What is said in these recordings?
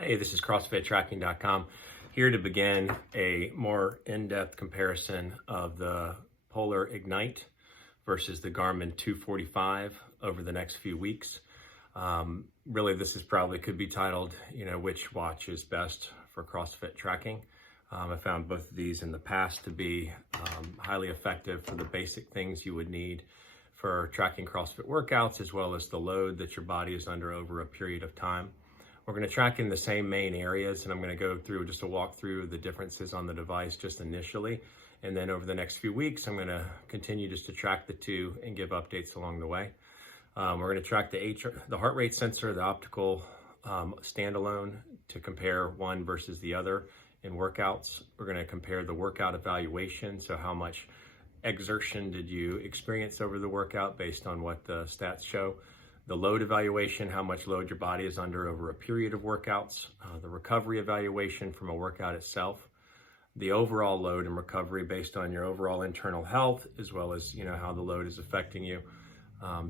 Hey, this is CrossFitTracking.com, here to begin a more in-depth comparison of the Polar Ignite versus the Garmin 245 over the next few weeks. Really, this is probably could be titled, which watch is best for CrossFit tracking. I found both of these in the past to be highly effective for the basic things you would need for tracking CrossFit workouts, as well as the load that your body is under over a period of time. We're going to track in the same main areas, and I'm going to go through just a walk through the differences on the device just initially. And then over the next few weeks, I'm going to continue just to track the two and give updates along the way. We're going to track the heart rate sensor, the optical standalone, to compare one versus the other in workouts. We're going to compare the workout evaluation, so how much exertion did you experience over the workout based on what the stats show. The load evaluation, how much load your body is under over a period of workouts. The recovery evaluation from a workout itself. The overall load and recovery based on your overall internal health, as well as how the load is affecting you.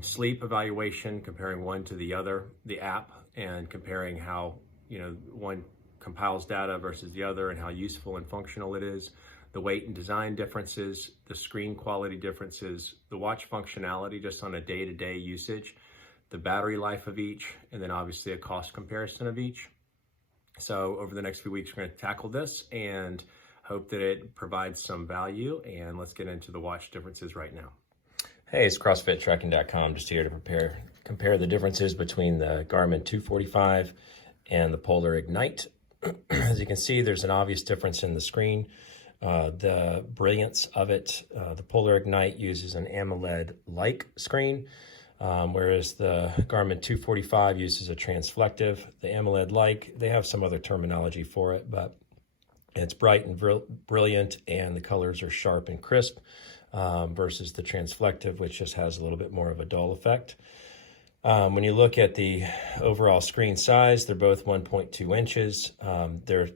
Sleep evaluation, comparing one to the other. The app, and comparing how one compiles data versus the other and how useful and functional it is. The weight and design differences, the screen quality differences, the watch functionality just on a day-to-day usage, the battery life of each, and then obviously a cost comparison of each. So over the next few weeks, we're going to tackle this and hope that it provides some value. And let's get into the watch differences right now. Hey, it's CrossFitTracking.com, just here to compare the differences between the Garmin 245 and the Polar Ignite. As you can see, there's an obvious difference in the screen. The brilliance of it, the Polar Ignite uses an AMOLED-like screen, whereas the Garmin 245 uses a transflective. The AMOLED-like, they have some other terminology for it, but it's bright and brilliant, and the colors are sharp and crisp, versus the transflective, which just has a little bit more of a dull effect. When you look at the overall screen size, they're both 1.2 inches. They're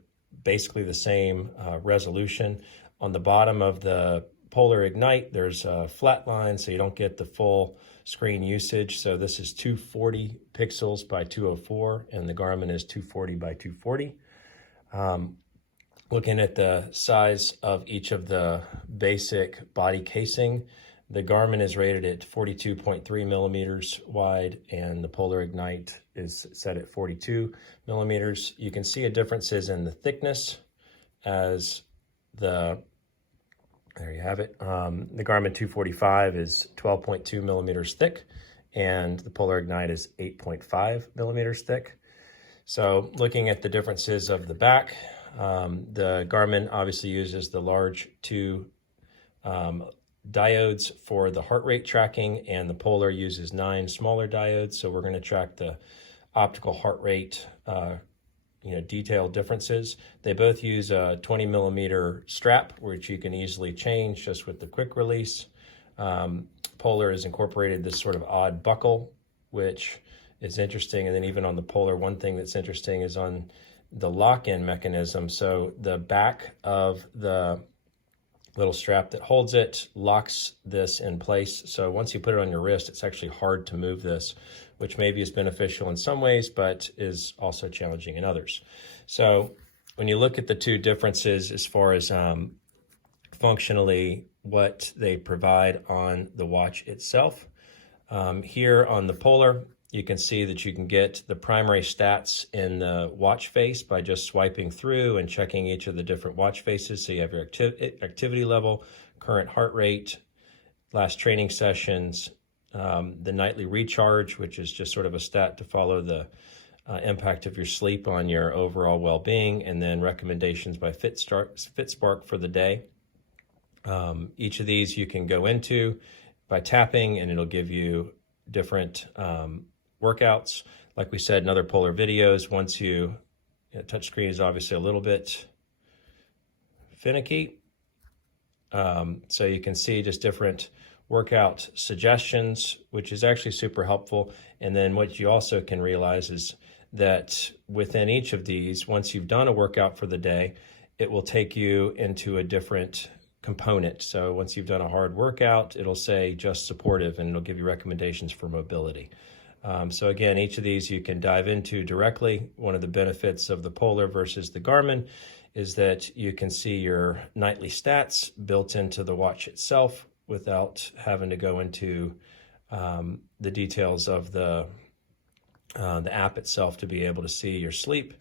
basically the same resolution. On the bottom of the Polar Ignite, there's a flat line, so you don't get the full screen usage. So this is 240 pixels by 204, and the Garmin is 240 by 240. Looking at the size of each of the basic body casing, the Garmin is rated at 42.3 millimeters wide, and the Polar Ignite is set at 42 millimeters. You can see a differences in the thickness as there you have it. The Garmin 245 is 12.2 millimeters thick, and the Polar Ignite is 8.5 millimeters thick. So looking at the differences of the back, the Garmin obviously uses the large two diodes for the heart rate tracking, and the Polar uses 9 smaller diodes. So we're going to track the optical heart rate detailed differences. They both use a 20 millimeter strap, which you can easily change just with the quick release. Polar has incorporated this sort of odd buckle, which is interesting. And then even on the Polar, one thing that's interesting is on the lock-in mechanism. So the back of the little strap that holds it locks this in place. So once you put it on your wrist, it's actually hard to move this, which maybe is beneficial in some ways, but is also challenging in others. So when you look at the two differences as far as functionally what they provide on the watch itself, here on the Polar, you can see that you can get the primary stats in the watch face by just swiping through and checking each of the different watch faces. So you have your activity level, current heart rate, last training sessions, the nightly recharge, which is just sort of a stat to follow the impact of your sleep on your overall well-being, and then recommendations by FitSpark for the day. Each of these you can go into by tapping, and it'll give you different workouts. Like we said in other Polar videos, once touchscreen is obviously a little bit finicky. So you can see just different workout suggestions, which is actually super helpful. And then what you also can realize is that within each of these, once you've done a workout for the day, it will take you into a different component. So once you've done a hard workout, it'll say just supportive, and it'll give you recommendations for mobility. So again, each of these you can dive into directly. One of the benefits of the Polar versus the Garmin is that you can see your nightly stats built into the watch itself without having to go into the details of the app itself to be able to see your sleep.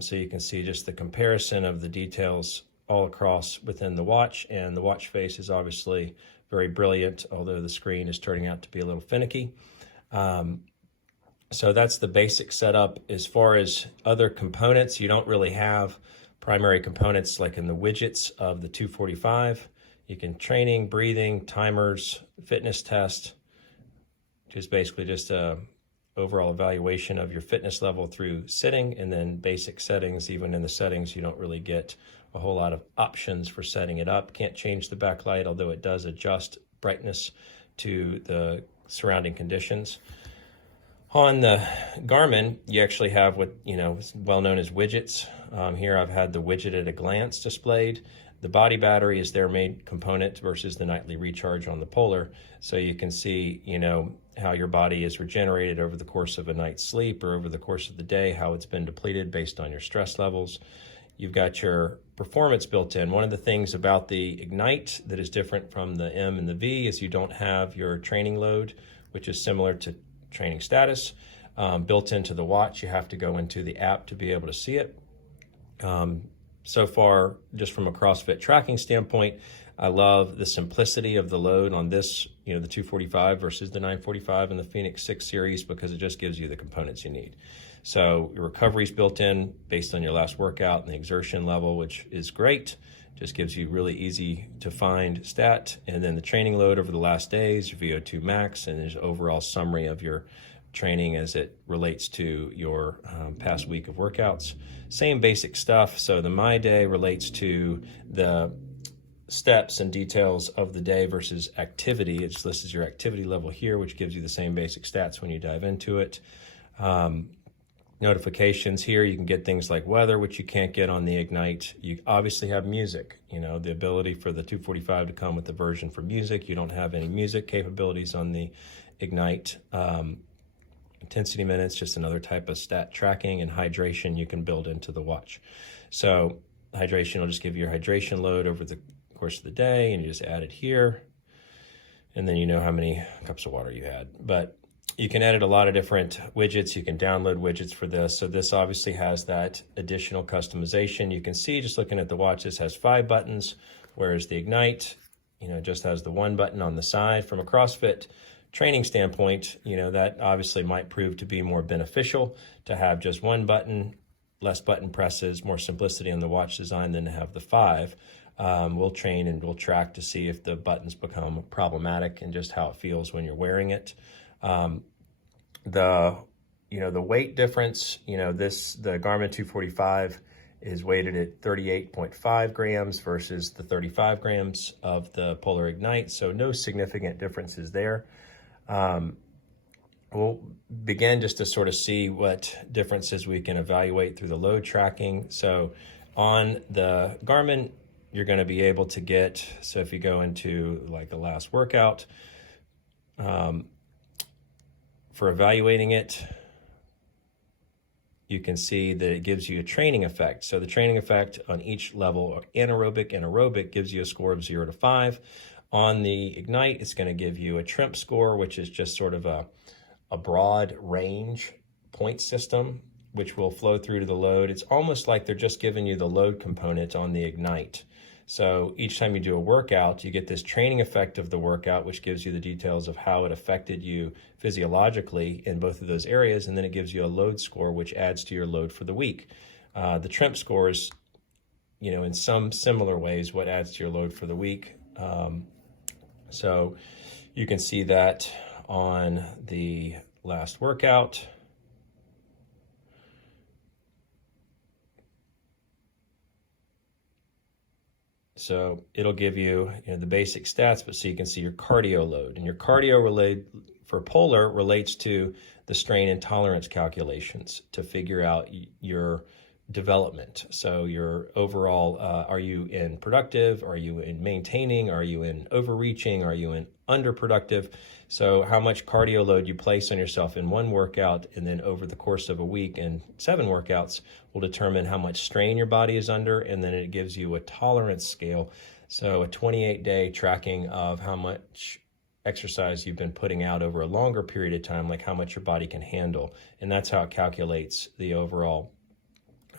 So you can see just the comparison of the details all across within the watch, and the watch face is obviously very brilliant, although the screen is turning out to be a little finicky. So that's the basic setup. As far as other components, you don't really have primary components like in the widgets of the 245. You can training, breathing, timers, fitness test, which is basically just a overall evaluation of your fitness level through sitting, and then basic settings. Even in the settings, you don't really get a whole lot of options for setting it up. Can't change the backlight, although it does adjust brightness to the surrounding conditions. On the Garmin, you actually have what is well known as widgets. Here I've had the widget at a glance displayed. The body battery is their main component versus the nightly recharge on the Polar. So you can see, how your body is regenerated over the course of a night's sleep or over the course of the day, how it's been depleted based on your stress levels. You've got your performance built in. One of the things about the Ignite that is different from the M and the V is you don't have your training load, which is similar to training status, built into the watch. You have to go into the app to be able to see it. So far, just from a CrossFit tracking standpoint, I love the simplicity of the load on this, the 245 versus the 945 and the Phoenix 6 series, because it just gives you the components you need. So your recovery is built in based on your last workout and the exertion level, which is great. Just gives you really easy to find stat. And then the training load over the last days, your VO2 max, and there's overall summary of your training as it relates to your past week of workouts. Same basic stuff. So the My Day relates to the steps and details of the day versus activity. It just lists your activity level here, which gives you the same basic stats when you dive into it. Notifications here, you can get things like weather, which you can't get on the Ignite. You obviously have music, the ability for the 245 to come with the version for music. You don't have any music capabilities on the Ignite. Intensity minutes, just another type of stat tracking, and hydration you can build into the watch. So hydration will just give you your hydration load over the course of the day, and you just add it here, and then you know how many cups of water you had. But you can edit a lot of different widgets. You can download widgets for this. So this obviously has that additional customization. You can see, just looking at the watch, this has 5 buttons, whereas the Ignite, just has the 1 button on the side. From a CrossFit training standpoint, that obviously might prove to be more beneficial to have just 1 button, less button presses, more simplicity in the watch design than to have the 5. We'll train and we'll track to see if the buttons become problematic and just how it feels when you're wearing it. The weight difference, the Garmin 245 is weighted at 38.5 grams versus the 35 grams of the Polar Ignite. So no significant differences there. We'll begin just to sort of see what differences we can evaluate through the load tracking. So on the Garmin, you're going to be able to get, so if you go into like the last workout, for evaluating it, you can see that it gives you a training effect. So the training effect on each level, anaerobic and aerobic, gives you a score of 0 to 5. On the Ignite, it's going to give you a TRIMP score, which is just sort of a broad range point system, which will flow through to the load. It's almost like they're just giving you the load component on the Ignite. So each time you do a workout, you get this training effect of the workout, which gives you the details of how it affected you physiologically in both of those areas. And then it gives you a load score, which adds to your load for the week. The TRIMP scores, in some similar ways, what adds to your load for the week. So you can see that on the last workout. So it'll give you, the basic stats, but so you can see your cardio load. And your cardio for Polar relates to the strain and tolerance calculations to figure out your development. So your overall, are you in productive? Are you in maintaining? Are you in overreaching? Are you in underproductive. So how much cardio load you place on yourself in one workout and then over the course of a week and 7 workouts will determine how much strain your body is under, and then it gives you a tolerance scale. So a 28-day tracking of how much exercise you've been putting out over a longer period of time, like how much your body can handle. And that's how it calculates the overall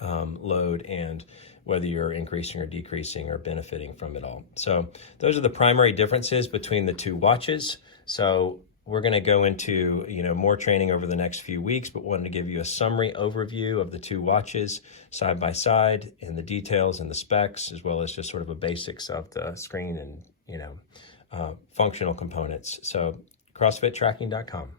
load and whether you're increasing or decreasing or benefiting from it all. So those are the primary differences between the two watches. So we're going to go into more training over the next few weeks, but wanted to give you a summary overview of the two watches side by side and the details and the specs, as well as just sort of a basics of the screen and functional components. So CrossFitTracking.com.